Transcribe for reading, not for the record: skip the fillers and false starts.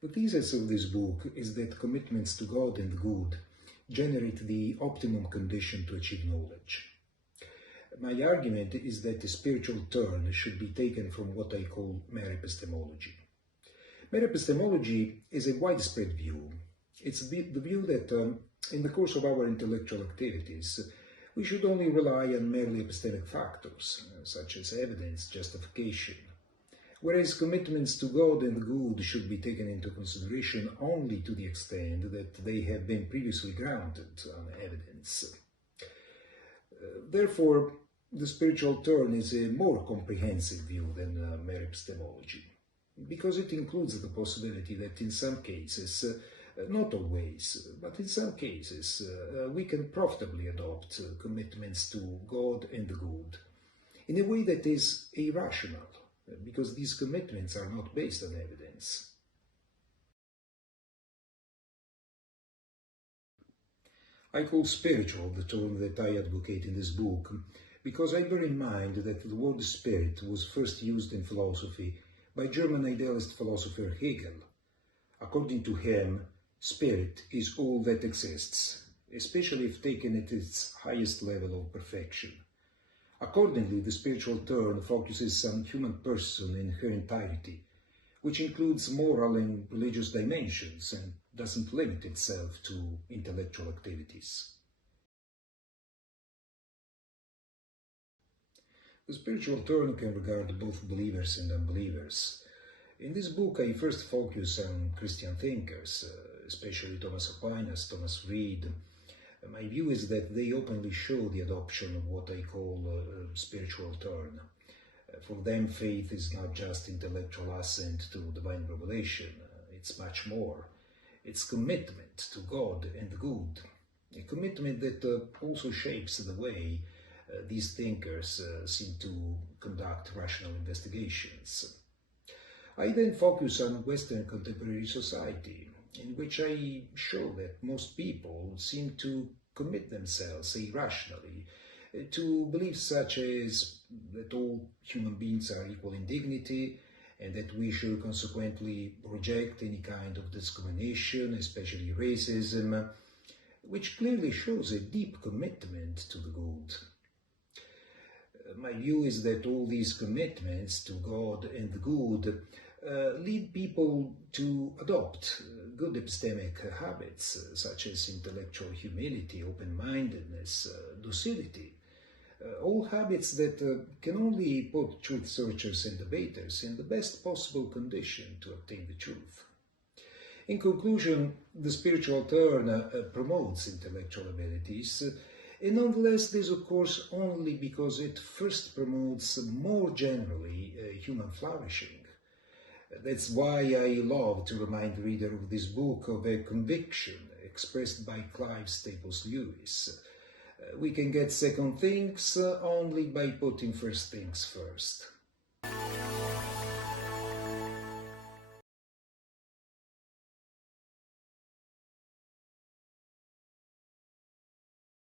The thesis of this book is that commitments to God and good generate the optimum condition to achieve knowledge. My argument is that the spiritual turn should be taken from what I call mere epistemology. Mere epistemology is a widespread view. It's the view that in the course of our intellectual activities, we should only rely on merely epistemic factors, such as evidence, justification, whereas commitments to God and good should be taken into consideration only to the extent that they have been previously grounded on evidence. Therefore, the spiritual turn is a more comprehensive view than mere epistemology, because it includes the possibility that in some cases, not always, but in some cases, we can profitably adopt commitments to God and the good in a way that is irrational, because these commitments are not based on evidence. I call spiritual the term that I advocate in this book, because I bear in mind that the word spirit was first used in philosophy by German idealist philosopher Hegel. According to him, spirit is all that exists, especially if taken at its highest level of perfection. Accordingly, the spiritual turn focuses on human person in her entirety, which includes moral and religious dimensions and doesn't limit itself to intellectual activities. The spiritual turn can regard both believers and unbelievers. In this book, I first focus on Christian thinkers, especially Thomas Aquinas, Thomas Reid. My view is that they openly show the adoption of what I call a spiritual turn. For them, faith is not just intellectual assent to divine revelation, it's much more. It's commitment to God and good, a commitment that also shapes the way these thinkers seem to conduct rational investigations. I then focus on Western contemporary society, in which I show that most people seem to commit themselves irrationally to beliefs such as that all human beings are equal in dignity and that we should consequently reject any kind of discrimination, especially racism, which clearly shows a deep commitment to the good. My view is that all these commitments to God and the good lead people to adopt good epistemic habits such as intellectual humility, open-mindedness, docility, all habits that can only put truth searchers and debaters in the best possible condition to obtain the truth. In conclusion, the spiritual turn promotes intellectual abilities, and nonetheless this occurs only because it first promotes more generally human flourishing. That's why I love to remind the reader of this book of a conviction expressed by Clive Staples Lewis. We can get second things only by putting first things first.